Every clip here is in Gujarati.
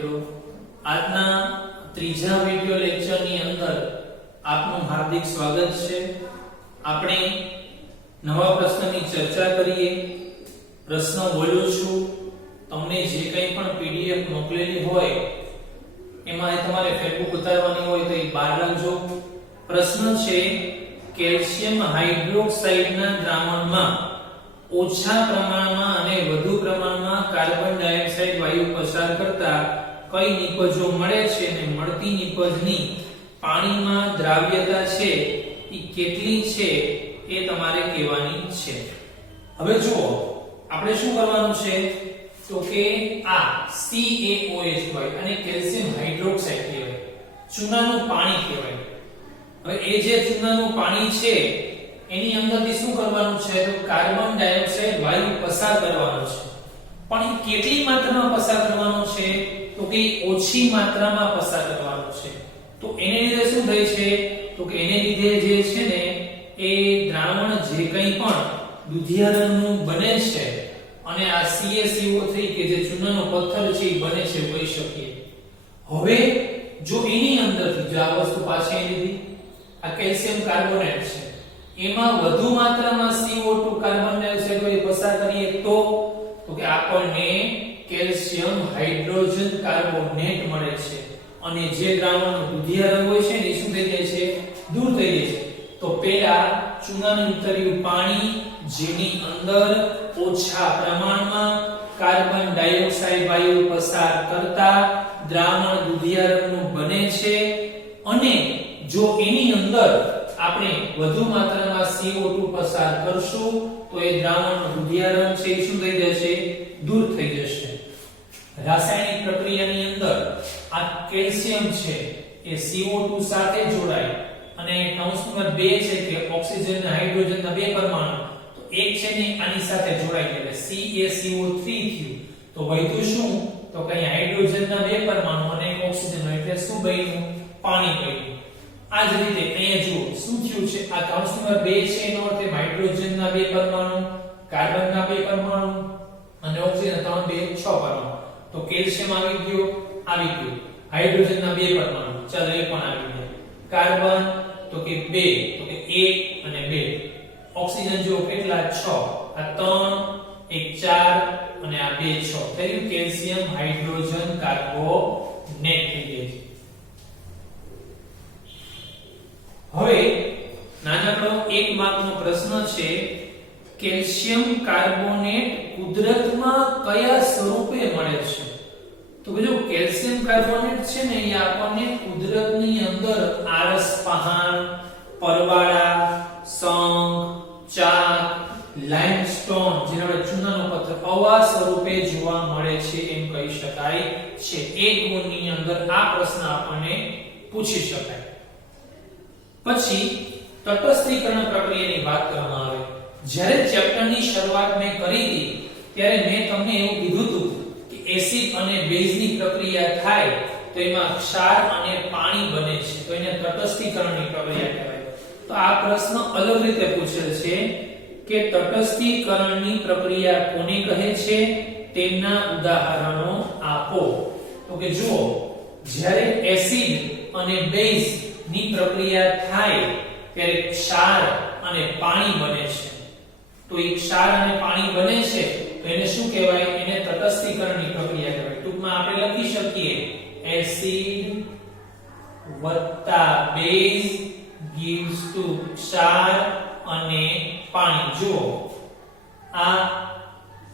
મિત્રો, આજના ત્રીજા વિડિયો લેક્ચરની અંદર આપનું હાર્દિક સ્વાગત છે। આપણે નવા પ્રશ્નની ચર્ચા કરીએ। પ્રશ્ન બોલું છું, તમને જે કંઈ પણ પીડીએફ મોકલેલી હોય એમાં તમારે ફેરબુક ઉતારવાની હોય તો એ બહાર રાખજો। પ્રશ્ન છે કેલ્શિયમ હાઇડ્રોક્સાઇડના દ્રાવણમાં ઓછા પ્રમાણમાં અને વધુ પ્રમાણમાં કાર્બન ડાયોક્સાઇડ વાયુ પસાર કરતા કઈ નિપજો મળે છે અને મળતી નિપજની પાણીમાં દ્રાવ્યતા છે એ કેટલી છે એ તમારે કહેવાની છે। હવે જુઓ, આપણે શું કરવાનું છે તો કે આ CaOH હોય અને કેલ્શિયમ હાઇડ્રોક્સાઇડ કહેવાય, ચૂનાનું પાણી કહેવાય। હવે એ જે ચૂનાનું પાણી છે એની અંદરથી શું કરવાનું છે તો કાર્બન ડાયોક્સાઇડ વાયુ પસાર કરવાનો છે, પણ એ કેટલી માત્રામાં પસાર કરવાનો છે તો કે ઓછી માત્રામાં પસાર કરવાનો છે। તો એને લીધે શું થાય છે તો કે એને લીધે જે છે ને એ દ્રાવણ જે કંઈ પણ દુધિયા રંગનું બને છે અને આ CaCO3 કે જે ચૂનાનો પથ્થર છે એ બને છે કહી શકીએ। હવે જો એની અંદરથી જો આ વસ્તુ પાછી આવી લીધી, આ કેલ્શિયમ કાર્બોનેટ છે, એમાં વધુ માત્રામાં CO2 કાર્બન ડાયોક્સાઇડ હોય પસાર કરીએ તો કે આપણને કેલ્શિયમ હાઇડ્રોજન કાર્બોનેટ મળે છે અને જે દ્રાવણનો દુધિયા રંગ હોય છે ને એ શું થઈ જાય છે દૂર થઈ જાય છે। તો પહેલા ચૂનાનું ઉતર્યું પાણી જેની અંદર ઓછા પ્રમાણમાં કાર્બન ડાયોક્સાઇડ વાયુ પસાર કરતા દ્રાવણ દુધિયા રંગનું બને છે અને જો એની અંદર આપણે વધુ માત્રામાં CO2 પસાર કરશું તો એ દ્રાવણનો દુધિયા રંગ છે એ શું થઈ જશે દૂર થઈ જશે। રાસાયણિક પ્રક્રિયાની અંદર આ કેલ્શિયમ છે એ CO2 સાથે જોડાય અને કૌંસ નંબર 2 છે કે ઓક્સિજન અને હાઇડ્રોજનના બે પરમાણુ, તો એક છે ને આની સાથે જોડાય એટલે CaCO3 થયું, તો વધ્યું શું તો કે હાઇડ્રોજનના બે પરમાણુ અને ઓક્સિજન એટલે શું બન્યું પાણી બન્યું। આ જ રીતે અહીંયા જુઓ શું થયું છે, આ કૌંસ નંબર 2 છે એનો અર્થ હાઇડ્રોજનના બે પરમાણુ, કાર્બનના બે પરમાણુ અને ઓક્સિજન 3 2 6 પરમાણુ, તો કેલ્શિયમ આવી ગયો હાઇડ્રોજનના બે પરમાણુ, ચાલો એ પણ આવી ગયા, કાર્બન તો કે 2 તો કે 1 અને 2, ઓક્સિજન જો કેટલા 6, આ 3 1 4 અને આ 2 6 થયું કેલ્શિયમ હાઇડ્રોજન કાર્બોનેટ થઈ ગયું। હવે નાનકડો 1 માર્કનો પ્રશ્ન છે કેલ્શિયમ કાર્બોનેટ કુદરતમાં કયા સ્વરૂપે મળે છે? તો જો કેલ્શિયમ કાર્બોનેટ છે ને એ આપણને કુદરતની અંદર આરસ પહાણ, પરવાળા, શંખ, ચાક, લાઇમસ્ટોન જેને આપણે ચૂનાનો પથ્થર આવા સ્વરૂપે જોવા મળે છે એમ કહી શકાય છે। એક ગુણની અંદર આ પ્રશ્ન આપણને પૂછી શકાય। પછી તટસ્થીકરણ પ્રક્રિયાની વાત કરવામાં આવે, જ્યારે ચેપ્ટરની શરૂઆત મેં કરી હતી ત્યારે મેં તમને એવું કીધું હતું કે એસિડ અને બેઝની પ્રક્રિયા થાય તો એમાં ક્ષાર અને પાણી બને છે તો એને તટસ્થીકરણની પ્રક્રિયા કહેવાય। તો આ પ્રશ્ન અલગ રીતે પૂછેલ છે કે તટસ્થીકરણની પ્રક્રિયા કોને કહે છે, તેમના ઉદાહરણો આપો। તો કે જુઓ, જ્યારે એસિડ અને બેઝ ની પ્રક્રિયા થાય ત્યારે ક્ષાર અને પાણી બને છે, તો એ ક્ષાર અને પાણી બને છે તો એને શું કહેવાય, એને તટસ્થીકરણની પ્રક્રિયા કહેવાય। ટૂંકમાં આપણે લખી શકીએ એસિડ વત્તા બેઝ gives to ક્ષાર અને પાણી। જો આ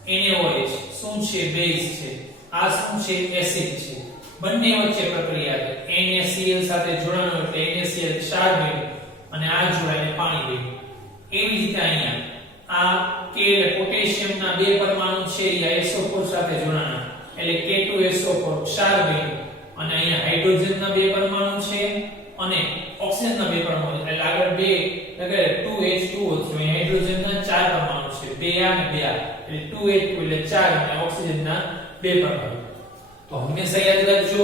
NaOH શું છે બેઝ છે, આ શું છે એસિડ છે, બંને વચ્ચે પ્રક્રિયા છે, NaCl સાથે જોડાણો એટલે NaCl ક્ષાર બન્યું અને આ જોડાઈને પાણી બન્યું। એવી રીતે અહીંયા આ K પોટેશિયમના બે પરમાણુ છે એ SO4 સાથે જોડાણા એટલે K2SO4 ક્ષાર બન્યું અને અહીંયા હાઇડ્રોજનના બે પરમાણુ છે અને ઓક્સિજનના બે પરમાણુ એટલે આગળ 2 એટલે 2H2O થયું, હાઇડ્રોજનના 4 પરમાણુ છે, 2 આ અને 2 આ એટલે 2H2 એટલે 4 અને ઓક્સિજનના બે પરમાણુ। તો હંમેશા યાદ રાખજો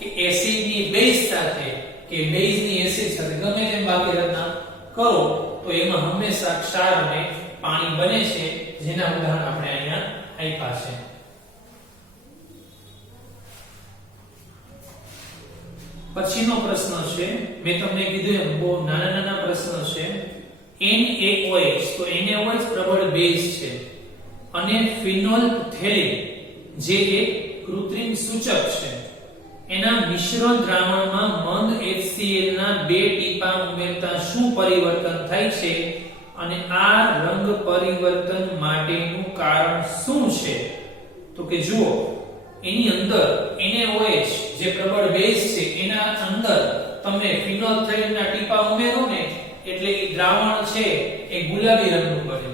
કે એસિડ ની બેઝ સાથે કે બેઝ ની એસિડ સાથે ગમે તેમ બાકી રચના કરો તો એમાં હંમેશા ક્ષાર અને પાણી બને છે, જેના ઉદાહરણ આપણે અહીંયા આપ્યા છે। પછીનો પ્રશ્ન છે, મેં તમને કીધું એમ બહુ નાના નાના પ્રશ્ન છે. NaOH, તો NaOH પ્રબળ બેઝ છે અને ફિનોલ્ફથેલિન જે એક કૃત્રિમ સૂચક છે, એના મિશ્ર દ્રાવણમાં મંદ HCl ના 2 ટીપા ઉમેરતા શું પરિવર્તન થાય છે અને આ રંગ પરિવર્તન માટેનું કારણ શું છે? તો કે જુઓ, એની અંદર NaOH જે પ્રબળ બેઝ છે એના અંદર તમે ફિનોલ્ફથેલિન ના ટીપા ઉમેરો ને એટલે એ દ્રાવણ છે એ ગુલાબી રંગનું બને,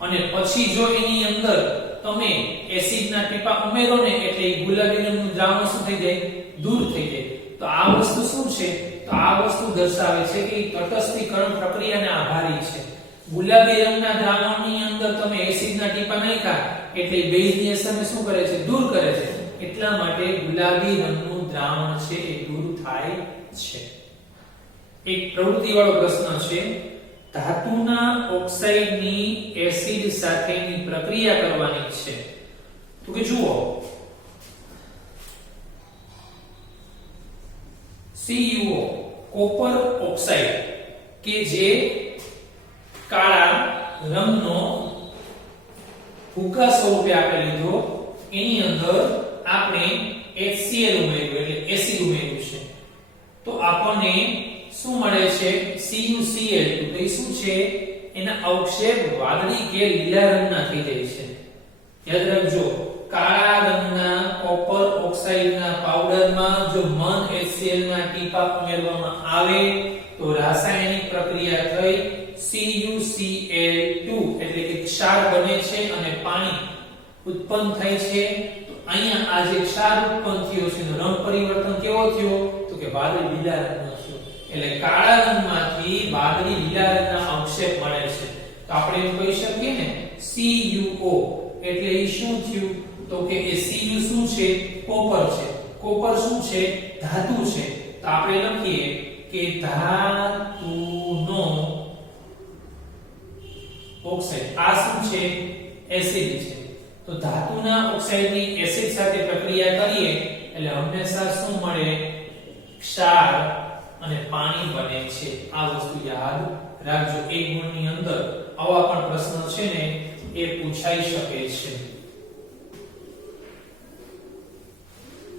અને પછી જો એની અંદર તમે એસિડના ટીપા ઉમેરો ને એટલે એ ગુલાબી રંગનું દ્રાવણ શું થઈ જાય? દૂર થઈ જાય. તો આ વસ્તુ શું છે? તો આ વસ્તુ દર્શાવે છે કે તટસ્થીકરણ પ્રક્રિયાને આભારી છે. ગુલાબી રંગના દ્રાવણની અંદર તમે એસિડના ટીપા નાખ્યા એટલે બેઝની અસરને શું કરે છે? દૂર કરે છે. એટલા માટે ગુલાબી રંગનું દ્રાવણ છે એ દૂર થાય છે. એક પ્રવૃત્તિવાળો પ્રશ્ન છે, ધાતુના ઓક્સાઇડની એસિડ સાથેની પ્રક્રિયા કરવાની છે. તો કે જુઓ, CuO કોપર ઓક્સાઇડ કે જે કાળા રંગનો ભૂકા સ્વરૂપે આપણે લીધો, એની અંદર આપણે HCl ઉમેર્યું એટલે એસિડ ઉમેર્યું છે, તો આપણને શું મળે છે? CuCl2. તો એ શું છે? એના અવક્ષેપ વાદળી કે લીલા રંગના થઈ જાય છે. યાદ રાખજો, કાળા રંગના કોપર ઓક્સાઇડના પાવડરમાં જો મંદ HCl ના ટીપા ઉમેરવામાં આવે તો રાસાયણિક પ્રક્રિયા થઈ CuCl2 એટલે કે ક્ષાર બને છે અને પાણી ઉત્પન્ન થાય છે. તો અહીંયા આ જે ક્ષાર ઉત્પન્ન થયો છે એનો રંગ પરિવર્તન કેવો થયો? તો કે વાદળી લીલા રંગનો થયો. એટલે કાળા રંગમાંથી વાદળી લીલા રંગના અવક્ષેપ મળે છે. તો આપણે એમ કહી શકીએ ને CuO એટલે એ શું થયું? તો કે એ Cu શું છે? કોપર છે. કોપર શું છે? ધાતુ છે. તો આપણે લખીએ કે ધાતુનો ઓક્સાઇડ. આ શું છે? એસિડ છે. તો ધાતુના ઓક્સાઇડની એસિડ સાથે પ્રક્રિયા કરીએ એટલે હંમેશા શું મળે? ક્ષાર અને પાણી બને છે. આ વસ્તુ યાદ રાખજો. એક ગુણની અંદર આવા પણ પ્રશ્ન છે ને એ પૂછાઈ શકે છે.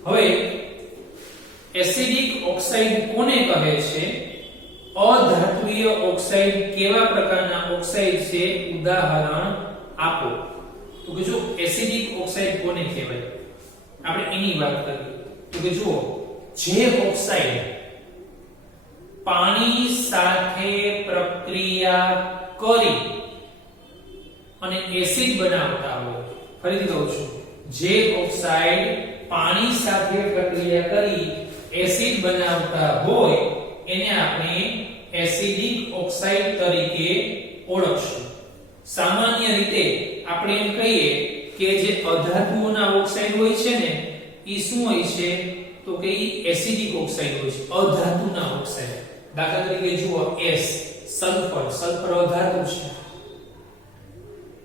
હવે એસિડિક ઓક્સાઇડ કોને કહે છે? અધાતુય ઓક્સાઇડ કેવા પ્રકારના ઓક્સાઇડ છે? ઉદાહરણ આપો. તો કે જો એસિડિક ઓક્સાઇડ કોને કહેવાય? આપણે એની વાત કરીએ. તો કે જુઓ, જે ઓક્સાઇડ પાણી સાથે પ્રક્રિયા કરી અને એસિડ બનાવતા હોય, ફરીથી કહું છું, જે ઓક્સાઇડ પાણી સાથે પ્રક્રિયા કરી એસિડ બનાવતા હોય એને આપણે એસિડિક ઓક્સાઇડ તરીકે ઓળખશું. સામાન્ય રીતે આપણે એમ કહીએ કે જે અધાતુઓના ઓક્સાઇડ હોય છે ને એ શું હોય છે? તો કે એ એસિડિક ઓક્સાઇડ હોય છે, અધાતુના ઓક્સાઇડ. દાખલા તરીકે જુઓ, S સલ્ફર. સલ્ફર અધાતુ છે,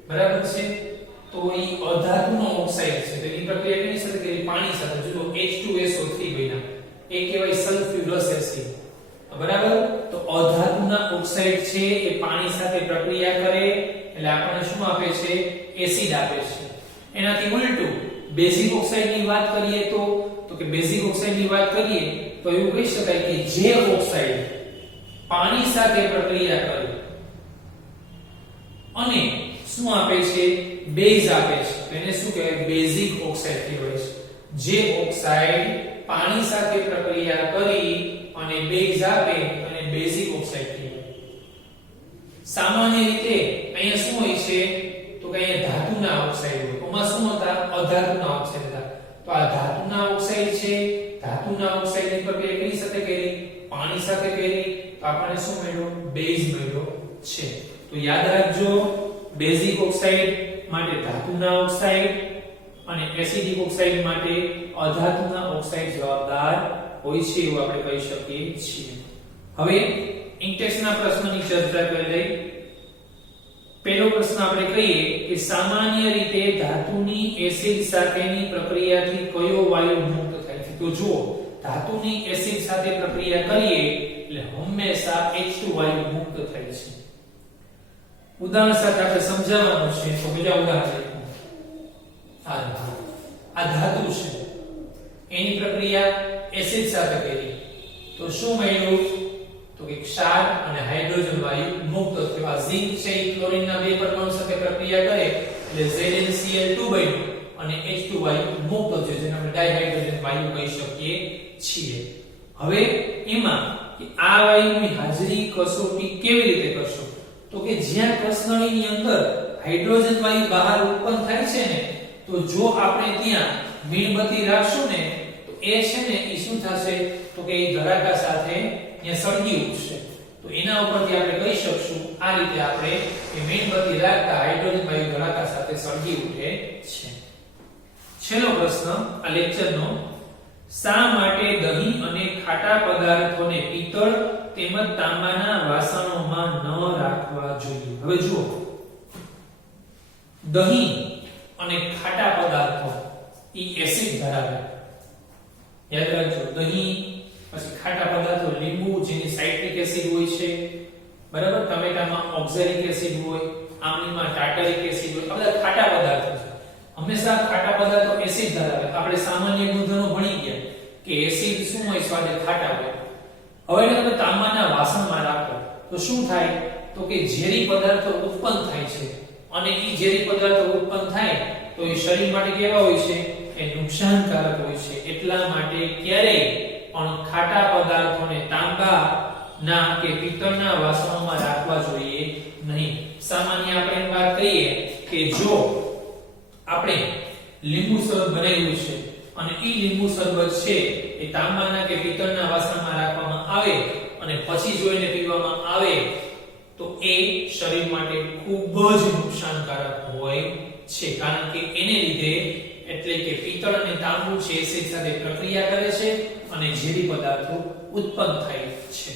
બરાબર છે? તો એ અધાતુનો ઓક્સાઇડ છે. તો એની પ્રક્રિયા કેની સાથે કરી? પાણી સાથે. જુઓ, H2SO3 બન્યા, એ કહેવાય સલ્ફ્યુરસ એસિડ, બરાબર? તો અધાતુના ઓક્સાઇડ છે એ પાણી સાથે પ્રક્રિયા કરે એટલે આપણને શું આપે છે? એસિડ આપે છે. એનાથી ઉલટું બેઝિક ઓક્સાઇડની વાત કરીએ તો કે બેઝિક ઓક્સાઇડની વાત કરીએ તો એવું કહી શકાય કે જે ઓક્સાઇડ પાણી સાથે પ્રક્રિયા કરે અને શું આપે છે? બેઝ આપે છે. તો એને શું કહેવાય? બેઝિક ઓક્સાઇડ કહેવાય છે. જે ઓક્સાઇડ પાણી સાથે પ્રક્રિયા કરી અને બેઝ આપે અને બેઝિક ઓક્સાઇડ કહેવાય. સામાન્ય રીતે અહીંયા શું હોય છે? તો કે અહીંયા ધાતુના ઓક્સાઇડ હોય. આમાં શું હતા? અધાતુના ઓક્સાઇડ હતા. તો આ ધાતુના ઓક્સાઇડ છે, ધાતુના ઓક્સાઇડની પ્રક્રિયા કેની સાથે કરી? પાણી સાથે કરી. તો આપણને શું મળ્યો? બેઝ મળ્યો છે. તો યાદ રાખજો, બેઝિક ઓક્સાઇડ માટે ધાતુના ઓક્સાઇડ અને એસિડિક ઓક્સાઇડ માટે અધાતુના ઓક્સાઇડ જવાબદાર હોય છે એવું આપણે કહી શકીએ છીએ. હવે ઇન્ટેક્સના પ્રશ્નની ચર્ચા કરી લઈએ. પહેલો પ્રશ્ન આપણે કહીએ કે સામાન્ય રીતે ધાતુની એસિડ સાથેની પ્રક્રિયાથી કયો વાયુ મુક્ત થાય છે? તો જુઓ, ધાતુની એસિડ સાથે પ્રક્રિયા કરીએ એટલે હંમેશા H2 વાયુ મુક્ત થાય છે. ઉદાહરણ સાથે આપણે સમજાવવાનું છે તો બીજા ઉદાહરણ આ ધાતુ છે એની પ્રક્રિયા એસિડ સાથે કરી તો શું મળ્યું તો કે ક્ષાર અને હાઇડ્રોજન વાયુ મુક્ત થયો. આ ઝિંક છે એ ક્લોરીનના બે પરમાણુ સાથે પ્રક્રિયા કરે એટલે ZnCl2 બન્યું અને H2 વાયુ મુક્ત થયો જેને આપણે ડાયહાઇડ્રોજન વાયુ કહી શકીએ છીએ. હવે એમાં કે આ વાયુની હાજરી કસોટી કેવી રીતે કરશો તો કે જ્યાં કસનળીની અંદર હાઇડ્રોજન વાયુ બહાર ઉત્પન્ન થાય છે ને તો જો આપણે ત્યાં મીણબત્તી રાખશું ને તો એ છે ને એ શું થશે તો કે એ ધડાકા સાથે ત્યાં સળગી ઉઠશે. તો એના ઉપરથી આપણે કહી શકશું આ રીતે આપણે કે મીણબત્તી રાખતા હાઇડ્રોજન વાયુ ધડાકા સાથે સળગી ઉઠે છે. છેલ્લો પ્રશ્ન આ લેક્ચરનો, શા માટે દહીં અને ખાટા પદાર્થોને પિત્તળ તેમજ તાંબાના વાસણોમાં ન રાખવા જોઈએ? હવે જુઓ, દહીં અને ખાટા પદાર્થો ઈ એસિડ ધરાવે. યાદ રાખજો, દહીં પછી ખાટા પદાર્થો, લીંબુ જેની સાઇટ્રિક એસિડ હોય છે, બરાબર, ટમેટામાં ઓક્ઝેલિક એસિડ હોય, આમલીમાં ટાર્ટરિક એસિડ હોય. આ બધા ખાટા પદાર્થો છે. હંમેશા ખાટા પદાર્થો એસિડ ધરાવે. આપણે સામાન્ય ગુણધર્મો ભણી ગયા કે એસિડ શું હોય, સ્વાદે ખાટા હોય. હવે તમે તાંબાના વાસણમાં રાખો તો શું થાય તો કે ઝેરી પદાર્થો ઉત્પન્ન થાય છે અને એ ઝેરી પદાર્થો ઉત્પન્ન થાય તો એ શરીર માટે કેવા હોય છે એ નુકસાનકારક હોય છે. એટલા માટે ક્યારેય પણ ખાટા પદાર્થોને તાંબાના કે પિત્તળના વાસણોમાં રાખવા જોઈએ નહીં. સામાન્ય આપણે વાત કરીએ કે જો આપણે લીંબુ શરબત બનાવ્યું છે અને એ લીંબુ શરબત છે એ તાંબાના કે પિત્તળના વાસણમાં રાખવામાં આવે અને પછી જો એને પીવામાં આવે તો એ શરીર માટે ખૂબ જ નુકસાનકારક હોય છે. કારણ કે એને લીધે એટલે કે પિત્તળ અને તાંબુ છે એસિડ સાથે પ્રક્રિયા કરે છે અને ઝેરી પદાર્થો ઉત્પન્ન થાય છે.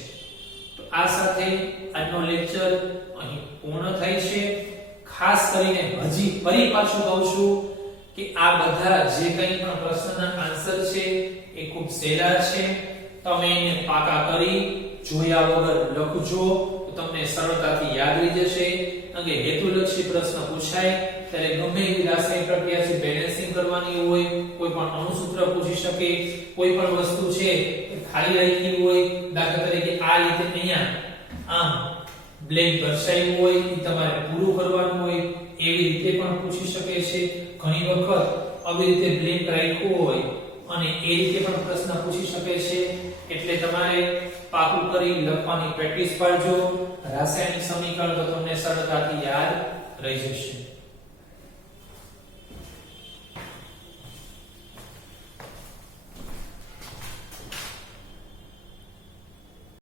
તો આ સાથે આજનો લેક્ચર અહીં પૂર્ણ થાય છે. ખાસ કરીને હજી ફરી પાછું કહું છું કે આ બધા જે કંઈ પણ પ્રશ્નના આન્સર છે એ ખૂબ સહેલા છે. તમે એને પાકા કરી જોયા વગર લખજો તો તમને સરળતાથી યાદ રહી જશે. અને હેતુલક્ષી પ્રશ્ન પૂછાય ત્યારે ગમે એવી રાસાયણિક પ્રક્રિયા છે બેલેન્સિંગ કરવાની હોય, કોઈ પણ અણુસૂત્ર પૂછી શકે, કોઈ પણ વસ્તુ છે ખાલી રાખી હોય, દાખલા તરીકે આ રીતે અહીંયા આમ બ્લેન્ક દર્શાવ્યું હોય એ તમારે પૂરું કરવાનું હોય એવી રીતે પણ પૂછી શકે છે. ઘણી વખત આવી રીતે બ્લેન્ક રાખ્યું હોય અને એ રીતે પણ પ્રશ્ન પૂછી શકે છે. એટલે તમારે પાકું કરી લખવાની પ્રેક્ટિસ પાડજો. રાસાયણિક સમીકરણ તો તમને સરળતાથી યાદ રહી જશે.